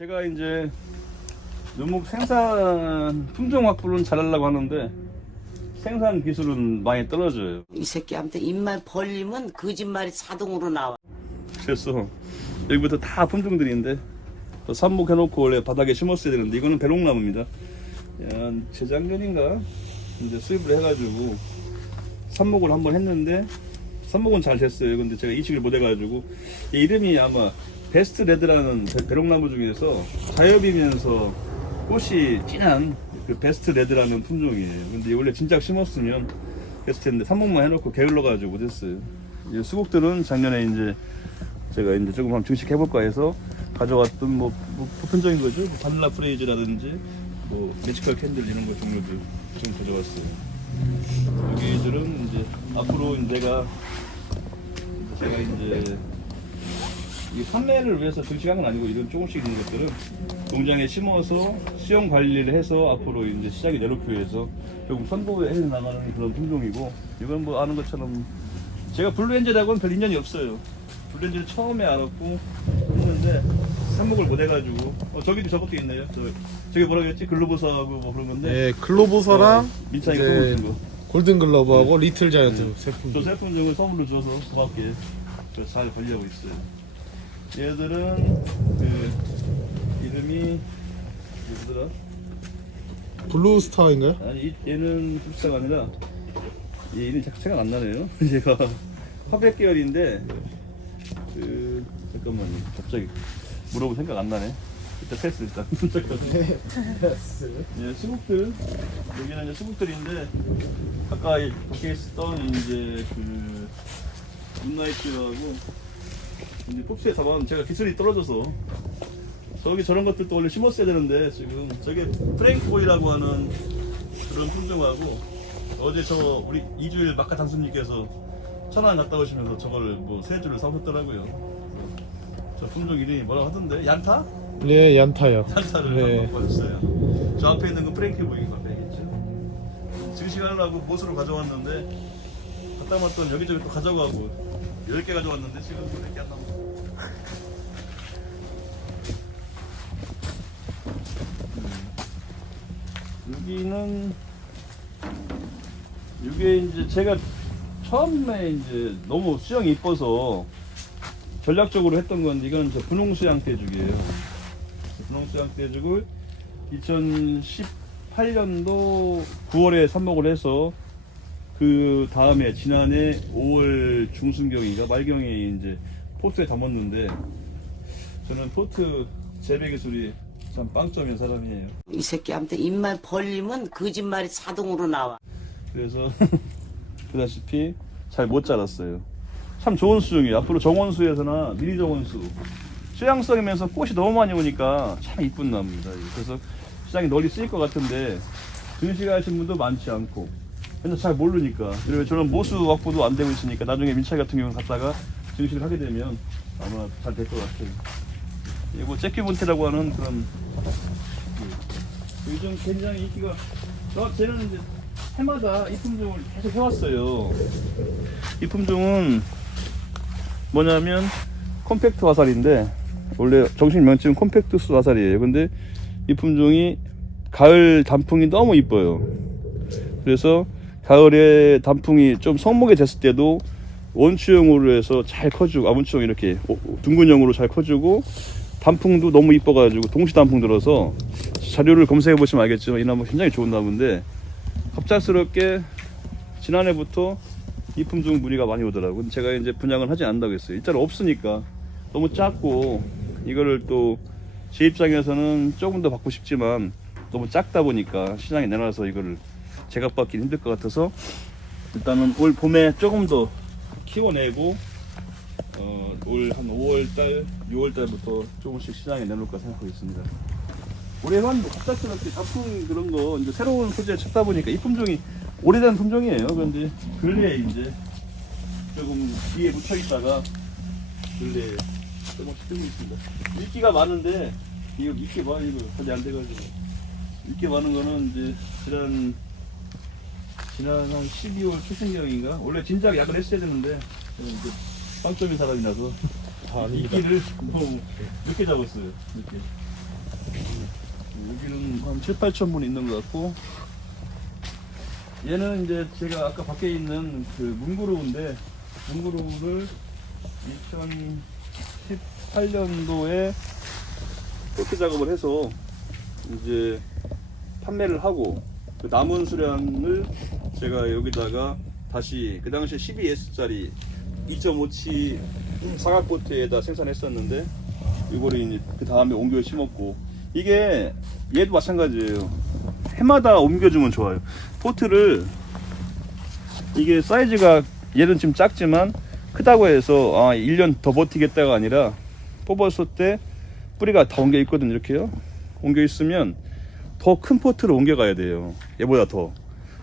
제가 이제 묘목 생산 품종 확보는 잘하려고 하는데 생산 기술은 많이 떨어져요. 이 새끼한테 입만 벌리면 거짓말이 자동으로 나와. 그래서 여기부터 다 품종들인데 삽목해놓고 원래 바닥에 심었어야 되는데 이거는 배롱나무입니다. 재작년인가 이제 수입을 해가지고 삽목을 한번 했는데 삽목은 잘 됐어요. 근데 제가 이식을 못 해가지고 이 이름이 아마 베스트 레드라는 배롱나무 중에서 자엽이면서 꽃이 진한 그 베스트 레드라는 품종이에요. 근데 원래 진작 심었으면 됐을 텐데 삽목만 해놓고 게을러가지고 못했어요. 이 수국들은 작년에 이제 제가 이제 조금 한번 증식해볼까 해서 가져왔던 뭐 보편적인 거죠. 뭐 바닐라 프레이즈라든지 뭐 매지컬 캔들 이런 거 종류들 지금 가져왔어요. 여기들은 이제 앞으로 제가 이제 이 판매를 위해서 증식한 건 아니고 이런 조금씩 있는 것들은 농장에 심어서 수영 관리를 해서 앞으로 이제 시장에 내놓기 위해서 조금 선보해 나가는 그런 품종이고, 이건 뭐 아는 것처럼 제가 블루엔젤하고는 별 인연이 없어요. 블루엔젤 처음에 알았고 했는데 삽목을 못 해가지고 저기도 저것도 있네요. 저기 뭐라고 했지? 글로보사하고 뭐 그런 건데. 네, 글로보사랑 민찬이가 이제 선물 준 거. 골든글러브하고 리틀 자이언트 세 품. 저 세 품종을 선물로 줘서 고맙게 잘 관리하고 있어요. 얘들은 그 이름이 뭐더라? 블루스타인가요? 아니 얘는 불사가 아니라 얘 이름이 생각 안 나네요. 얘가 화백 계열인데 그 잠깐만요. 갑자기 물어볼 생각 안 나네. 일단 패스 일단. 예, 수국들 여기는 이제 수국들인데 아까 밖에 있었던 이제 그 문나이트하고 이제 폭스에 잡아는 제가 기술이 떨어져서 저기 저런 것들도 원래 심었어야 되는데 지금 저게 프랭크보이라고 하는 그런 품종하고 어제 저 우리 이주일 막가 장수님께서 천안 갔다 오시면서 저거를 뭐 세 줄을 사오셨더라고요. 저 품종 이름이 뭐라고 하던데? 얀타? 네, 얀타요. 얀타를 네. 한번 보여줬어요. 저 앞에 있는 건 프랭크보이인 것 같아야겠죠. 증식하려고 못으로 가져왔는데 갖다 놨더니 여기저기 또 가져가고 10개 가져왔는데 지금 10개 안 남았어. 여기는 이게 이제 제가 처음에 이제 너무 수영이 이뻐서 전략적으로 했던 건데 이건 저 분홍 수양대죽이에요. 분홍 수양대죽을 2018년도 9월에 삽목을 해서 그 다음에 지난해 5월 중순경인가 말경에 이제 포트에 담았는데 저는 포트 재배 기술이 참 빵점인 사람이에요. 이 새끼한테 입만 벌리면 거짓말이 자동으로 나와. 그래서 보다시피 잘 못 자랐어요. 참 좋은 수종이에요. 앞으로 정원수에서나 미리 정원수 수양성이면서 꽃이 너무 많이 오니까 참 이쁜 나무입니다. 그래서 시장에 널리 쓰일 것 같은데 증식하신 분도 많지 않고 근데 잘 모르니까. 그리고 저는 모수 확보도 안 되고 있으니까 나중에 민차이 같은 경우는 갖다가 증식을 하게 되면 아마 잘 될 것 같아요. 이거 잭키본테라고 하는 그런 요즘 굉장히 인기가 쟤는 이제 해마다 이 품종을 계속 해왔어요. 이 품종은 뭐냐면 컴팩트 화살인데 원래 정식 명칭은 컴팩트스 화살이에요. 근데 이 품종이 가을 단풍이 너무 이뻐요. 그래서 가을에 단풍이 좀 성목이 됐을 때도 원추형으로 해서 잘 커주고 아문추형 이렇게 둥근형으로 잘 커주고 단풍도 너무 이뻐가지고 동시 단풍 들어서 자료를 검색해 보시면 알겠지만 이 나무 굉장히 좋은 나무인데 갑작스럽게 지난해부터 이 품종 무리가 많이 오더라고요. 제가 이제 분양을 하지 않는다고 했어요. 일단 없으니까 너무 작고 이거를 또 제 입장에서는 조금 더 받고 싶지만 너무 작다 보니까 시장에 내놔서 이거를 제값받기 힘들 것 같아서 일단은 올 봄에 조금 더 키워내고 올 한 5월달, 6월달부터 조금씩 시장에 내놓을까 생각하고 있습니다. 올해만 뭐 갑작스럽게 단풍 그런 거 이제 새로운 소재 찾다 보니까 이 품종이 오래된 품종이에요. 그런데 근래에 이제 조금 뒤에 묻혀 있다가 근래에 조금씩 뜨고 있습니다. 인기가 많은데 이거 인기 봐 이거 관리 안 돼가지고 인기 많은 거는 이제 지난 한 12월 초순경인가 원래 진작 약을 했어야 되는데 저는 이제 빵점인 사람이라서 인기를 너무 늦게 잡았어요. 늦게. 여기는 한 7, 8천 분 있는 것 같고, 얘는 이제 제가 아까 밖에 있는 그 문그루인데, 문그루를 2018년도에 포트 작업을 해서 이제 판매를 하고, 그 남은 수량을 제가 여기다가 다시 그 당시에 12S짜리 2.5치 사각보트에다 생산했었는데, 이거를 이제 그 다음에 옮겨 심었고, 이게 얘도 마찬가지예요. 해마다 옮겨주면 좋아요. 포트를, 이게 사이즈가 얘는 지금 작지만 크다고 해서 1년 더 버티겠다가 아니라, 뽑았을 때 뿌리가 다 옮겨 있거든요. 이렇게요. 옮겨 있으면 더 큰 포트로 옮겨가야 돼요. 얘보다 더.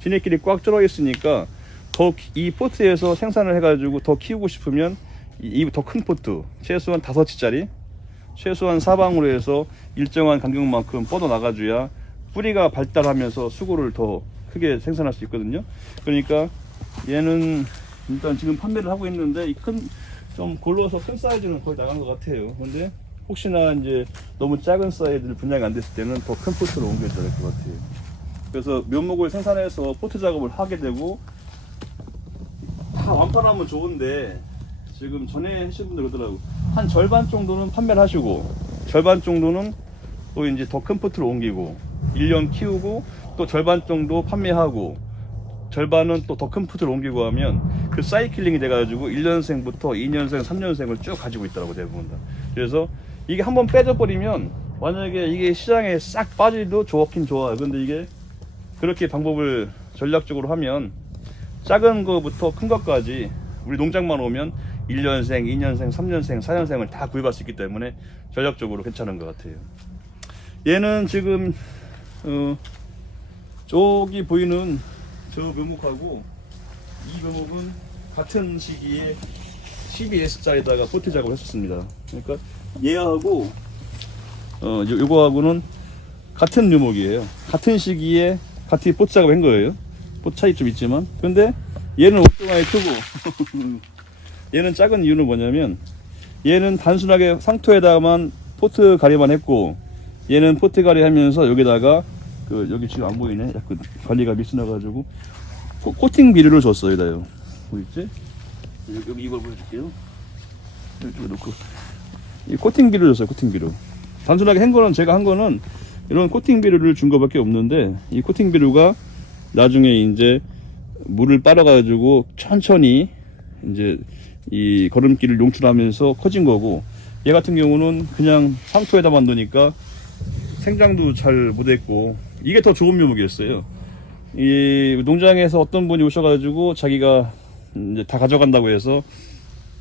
지네끼리 꽉 들어 있으니까 더 이 포트에서 생산을 해가지고 더 키우고 싶으면 이 더 큰 포트, 최소한 5치짜리, 최소한 사방으로 해서 일정한 간격만큼 뻗어 나가줘야 뿌리가 발달하면서 수고를 더 크게 생산할 수 있거든요. 그러니까 얘는 일단 지금 판매를 하고 있는데, 이 좀 골로서 큰 사이즈는 거의 나간 것 같아요. 근데 혹시나 이제 너무 작은 사이즈를 분양이 안 됐을 때는 더 큰 포트로 옮겨줘야 될 것 같아요. 그래서 묘목을 생산해서 포트 작업을 하게 되고, 다 완판하면 좋은데, 지금 전에 하신 분들 그러더라고. 한 절반 정도는 판매를 하시고, 절반 정도는 또 이제 더 큰 포트로 옮기고, 1년 키우고, 또 절반 정도 판매하고, 절반은 또 더 큰 포트로 옮기고 하면 그 사이클링이 돼가지고 1년생부터 2년생, 3년생을 쭉 가지고 있더라고, 대부분 다. 그래서 이게 한번 빼져버리면, 만약에 이게 시장에 싹 빠지도 좋긴 좋아요. 근데 이게 그렇게 방법을 전략적으로 하면 작은 거부터 큰 것까지 우리 농장만 오면 1년생, 2년생, 3년생, 4년생을 다 구입할 수 있기 때문에 전략적으로 괜찮은 것 같아요. 얘는 지금 저기 보이는 저 묘목하고 이 묘목은 같은 시기에 12S짜리다가 포트 작업을 했었습니다. 그러니까 얘하고 요거하고는 같은 묘목이에요. 같은 시기에 같이 포트 작업을 한 거예요. 포트 차이 좀 있지만, 근데 얘는 옥동아에 크고 얘는 작은 이유는 뭐냐면, 얘는 단순하게 상토에다만 포트 가리만 했고, 얘는 포트 가리 하면서 여기다가 여기 지금 안 보이네. 약간 관리가 미스나가지고 코팅 비료를 줬어요. 여기다요. 보이지? 여기 이걸 보여줄게요. 이쪽에 놓고 이 코팅 비료 줬어요. 코팅 비료. 단순하게 한 거는, 제가 한 거는 이런 코팅 비료를 준 거밖에 없는데, 이 코팅 비료가 나중에 이제 물을 빨아가지고 천천히 이제 이 거름길을 용출하면서 커진 거고, 얘 같은 경우는 그냥 상토에다만 놓으니까 생장도 잘 못했고, 이게 더 좋은 묘목이었어요. 이 농장에서 어떤 분이 오셔가지고 자기가 이제 다 가져간다고 해서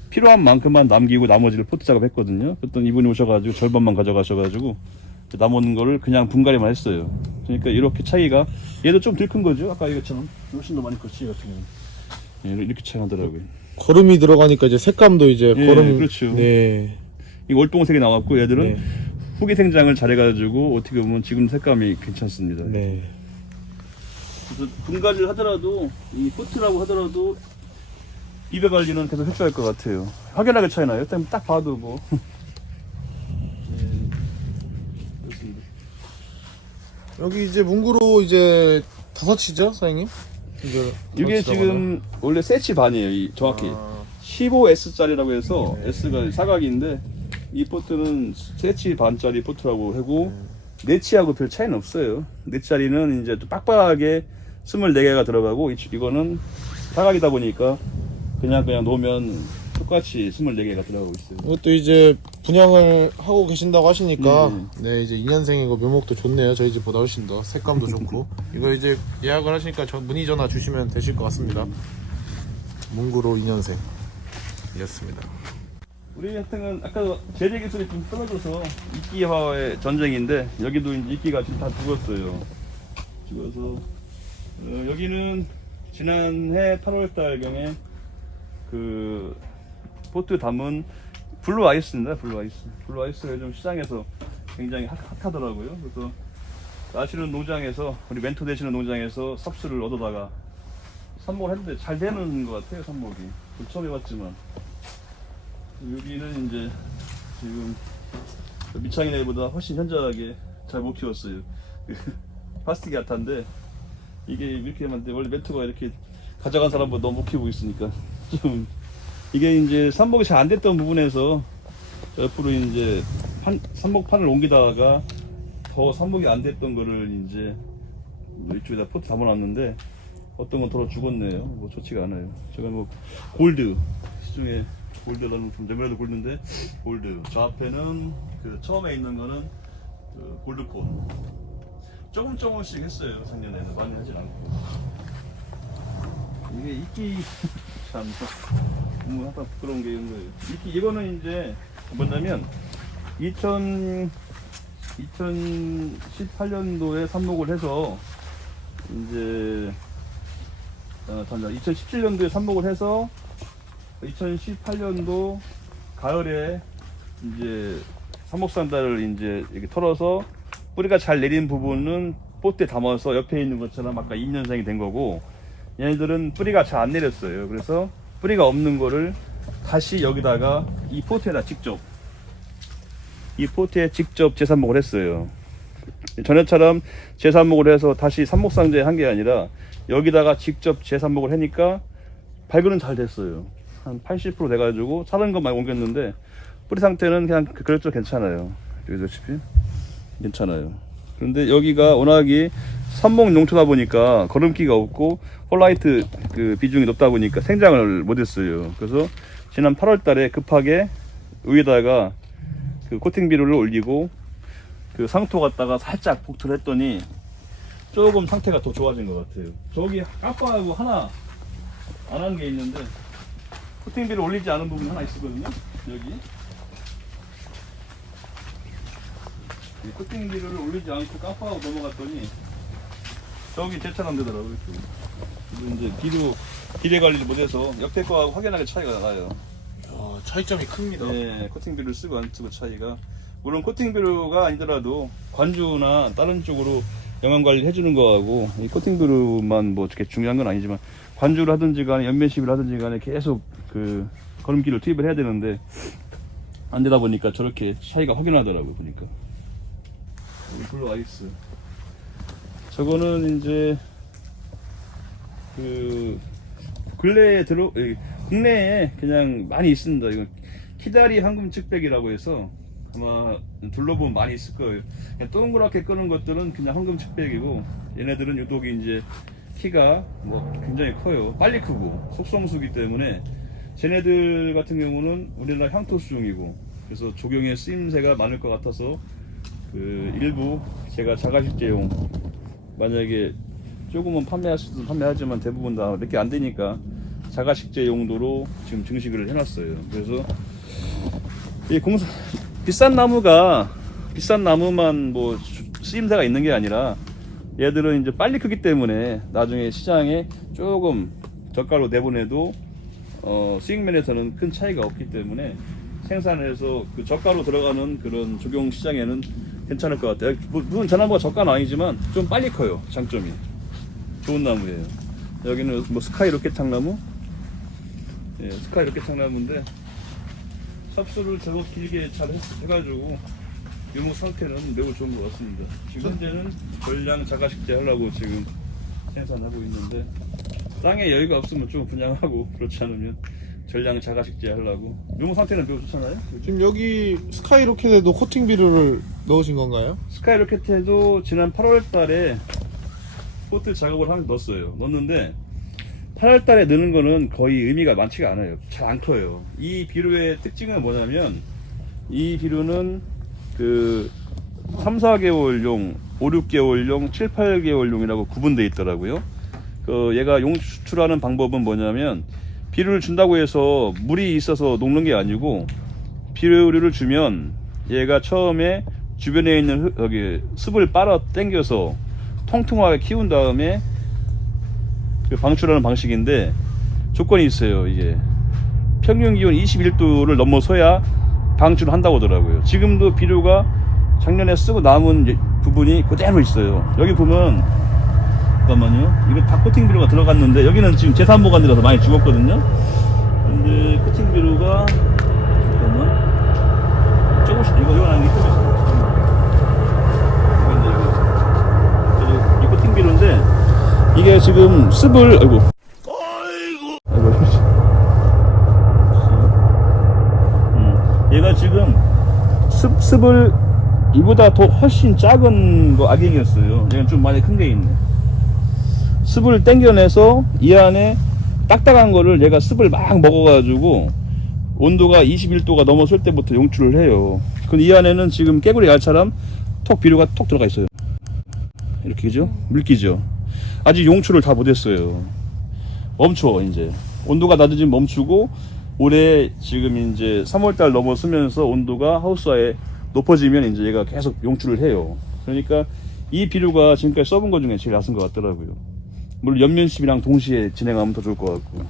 필요한 만큼만 남기고 나머지를 포트 작업했거든요. 그랬더니 이분이 오셔가지고 절반만 가져가셔가지고 남은 거를 그냥 분갈이만 했어요. 그러니까 이렇게 차이가, 얘도 좀 덜 큰 거죠. 아까 이것처럼 훨씬 더 많이 컸지, 같은 경우는. 이렇게 차이 나더라고요. 거름이 들어가니까 이제 색감도 이제 예, 거름. 그렇죠. 네. 이 월동색이 나왔고, 얘들은 네. 후기 생장을 잘해가지고 어떻게 보면 지금 색감이 괜찮습니다. 네. 그래서 분갈이를 하더라도, 이 포트라고 하더라도 비배 관리는 계속 해줘야 할 것 같아요. 확연하게 차이 나요. 일단 딱 봐도 뭐. 그렇습니다. 여기 이제 문구로 이제 5치죠, 사장님? 이게 지금 원래 세치 반이에요. 정확히 15S짜리라고 해서 S가 사각인데, 이 포트는 세치 반짜리 포트라고 하고, 네치하고 별 차이는 없어요. 네치짜리는 이제 또 빡빡하게 24개가 들어가고, 이거는 사각이다 보니까 그냥 놓으면 똑같이 24개가 들어가고 있어요. 이것도 이제 분양을 하고 계신다고 하시니까 네. 네, 이제 2년생이고 묘목도 좋네요. 저희 집보다 훨씬 더 색감도 좋고. 이거 이제 예약을 하시니까 문의 전화 주시면 되실 것 같습니다. 문구로 2년생 이었습니다. 우리 하여튼 아까 제재 기술이 좀 떨어져서 이끼와의 전쟁인데, 여기도 이제 이끼가 지금 다 죽었어요. 죽어서 여기는 지난해 8월달 경에 그 포트 담은 블루 아이스입니다. 블루 아이스. 블루 아이스가 요즘 시장에서 굉장히 핫하더라고요. 그래서 아시는 농장에서, 우리 멘토 되시는 농장에서 삽수를 얻어다가 삽목을 했는데 잘 되는 것 같아요. 삽목이 처음 해봤지만. 여기는 이제 지금 미창이네보다 훨씬 현저하게 잘 못 키웠어요. 플라스틱이 얕한데 이게 이렇게 만데 원래 매트가 이렇게 가져간 사람보다 너무 못 키우고 있으니까 좀 이게 이제 삽목이 잘 안 됐던 부분에서 옆으로 이제 삽목판을 옮기다가 더 삽목이 안 됐던 거를 이제 이쪽에다 포트 담아놨는데 어떤 건 덜어 죽었네요. 뭐 좋지가 않아요. 제가 뭐 골드 시중에 골드라는 좀 레벨도 골드인데 골드 저 앞에는 그 처음에 있는 거는 그 골드콘 조금씩 했어요. 작년에는 많이 하진 않고 이게 이끼 참 너무 항상 부끄러운 게 이런 거예요. 이끼 이거는 이제 뭐냐면 2018년도에 삽목을 해서 이제 2017년도에 삽목을 해서 2018년도 가을에 이제 삽목산다를 이제 이렇게 털어서 뿌리가 잘 내린 부분은 포트에 담아서 옆에 있는 것처럼 아까 2년생이 된 거고 얘네들은 뿌리가 잘 안 내렸어요. 그래서 뿌리가 없는 거를 다시 여기다가 이 포트에다 직접 재삽목을 했어요. 전에처럼 재삽목을 해서 다시 삽목상자에 한 게 아니라 여기다가 직접 재삽목을 하니까 발근은 잘 됐어요. 한 80% 돼가지고 사는 것만 옮겼는데 뿌리 상태는 그냥 그럴듯 괜찮아요. 보시다시피 괜찮아요. 그런데 여기가 워낙이 삽목 용토다 보니까 거름기가 없고 홀라이트 그 비중이 높다 보니까 생장을 못했어요. 그래서 지난 8월달에 급하게 위에다가 그 코팅 비료를 올리고 그 상토 갖다가 살짝 복토를 했더니 조금 상태가 더 좋아진 것 같아요. 저기 까빠하고 하나 안 한 게 있는데 코팅 비료 올리지 않은 부분이 하나 있었거든요. 여기 이 코팅 비료를 올리지 않고 까빠하고 넘어갔더니 저기 제차가 안 되더라고요. 이제 비료 관리를 못해서 옆에 거하고 확연하게 차이가 나요. 차이점이 큽니다. 네, 코팅 비료를 쓰고 안 쓰고 차이가. 물론 코팅 비료가 아니더라도 관주나 다른 쪽으로 영양 관리를 해주는 거하고 이 코팅 비료만 뭐 이렇게 중요한 건 아니지만 관주를 하든지 간에 연면식을 하든지 간에 계속 그 거름기를 투입을 해야 되는데 안 되다 보니까 저렇게 차이가 확연하더라고요. 보니까 블루 아이스 저거는 이제 그 근래에 국내에 그냥 많이 있습니다. 이거 키다리 황금 측백이라고 해서 아마 둘러보면 많이 있을 거예요. 그냥 동그랗게 끄는 것들은 그냥 황금 측백이고 얘네들은 유독이 이제 키가 뭐 굉장히 커요. 빨리 크고 속성수기 때문에 쟤네들 같은 경우는 우리나라 향토수종이고 그래서 조경에 쓰임새가 많을 것 같아서 그 일부 제가 자가식재용 만약에 조금은 판매할 수도 판매하지만 대부분 다 몇 개 안 되니까 자가식재 용도로 지금 증식을 해놨어요. 그래서 이 비싼 나무만 뭐 쓰임새가 있는 게 아니라 얘들은 이제 빨리 크기 때문에 나중에 시장에 조금 저가로 내보내도 수익면에서는 큰 차이가 없기 때문에 생산을 해서 그 저가로 들어가는 그런 조경 시장에는 괜찮을 것 같아요. 물론 저 나무가 저가는 아니지만 좀 빨리 커요. 장점이 좋은 나무예요. 여기는 뭐 스카이 로켓 창나무, 예, 스카이 로켓 창나무인데 삽수를 저거 길게 잘 해가지고 유목 상태는 매우 좋은 것 같습니다. 지금 현재는 전량 자가식재 하려고 지금 생산하고 있는데 땅에 여유가 없으면 좀 분양하고 그렇지 않으면 전량 자가식재 하려고. 유목 상태는 매우 좋잖아요. 지금 여기 스카이 로켓에도 코팅 비료를 넣으신 건가요? 스카이 로켓에도 지난 8월 달에 포트 작업을 하면서 넣었어요. 넣었는데 8월 달에 넣는 거는 거의 의미가 많지가 않아요. 잘 안 커요. 이 비료의 특징은 뭐냐면 이 비료는 그 3, 4개월용, 5, 6개월용, 7, 8개월용이라고 구분되어 있더라고요. 그 얘가 용 추출하는 방법은 뭐냐면 비료를 준다고 해서 물이 있어서 녹는 게 아니고 비료를 주면 얘가 처음에 주변에 있는 여기 습을 빨아 당겨서 통통하게 키운 다음에 그 방출하는 방식인데 조건이 있어요. 이게 평균 기온 21도를 넘어서야 방출을 한다고 하더라고요. 지금도 비료가 작년에 쓰고 남은 부분이 그대로 있어요. 여기 보면 잠깐만요. 이거 다 코팅 비료가 들어갔는데 여기는 지금 제3보관이라서 많이 죽었거든요. 근데 코팅 비료가 잠깐만 조금씩 이거 아니 지금 습을 아이고 얘가 지금 습을 이보다 더 훨씬 작은 거 악행이었어요. 얘는 좀 많이 큰 게 있네. 습을 땡겨내서 이 안에 딱딱한 거를 얘가 습을 막 먹어가지고 온도가 21도가 넘었을 때부터 용출을 해요. 근데 이 안에는 지금 깨구리 알처럼 톡 비료가 톡 들어가 있어요. 이렇게 그죠? 물기죠. 아직 용출을 다 못했어요. 멈춰 이제 온도가 낮아지면 멈추고 올해 지금 이제 3월달 넘어서면서 온도가 하우스와에 높아지면 이제 얘가 계속 용출을 해요. 그러니까 이 비료가 지금까지 써본 것 중에 제일 낫은 것 같더라고요. 물론 연면십이랑 동시에 진행하면 더 좋을 것 같고.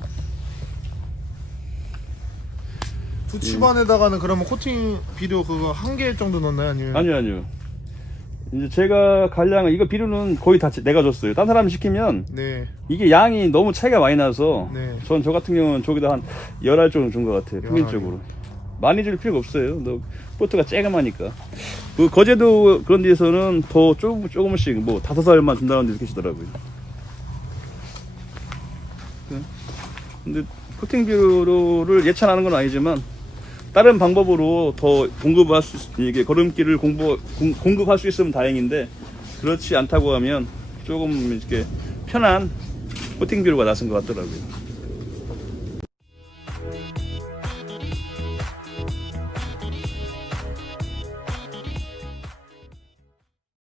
부추반에다가는 그러면 코팅 비료 그거 1개 정도 넣나요? 아니면? 아니요. 이제 제가 갈량은 이거 비료는 거의 다 내가 줬어요. 딴 사람 시키면 네. 이게 양이 너무 차이가 많이 나서 네. 저 같은 경우는 저기다 한 10알 정도 준 것 같아요. 10알 평균적으로. 많이 줄 필요가 없어요. 너 포트가 쬐금하니까. 그 거제도 그런 데서는 더 조금씩 뭐 5알만 준다는 데 이렇게 주더라고요. 근데 코팅 비료를 예찬하는 건 아니지만 다른 방법으로 더 공급할 수 이게 걸음길을 공급할 수 있으면 다행인데 그렇지 않다고 하면 조금 이렇게 편한 코팅 비료가 낫은 것 같더라고요.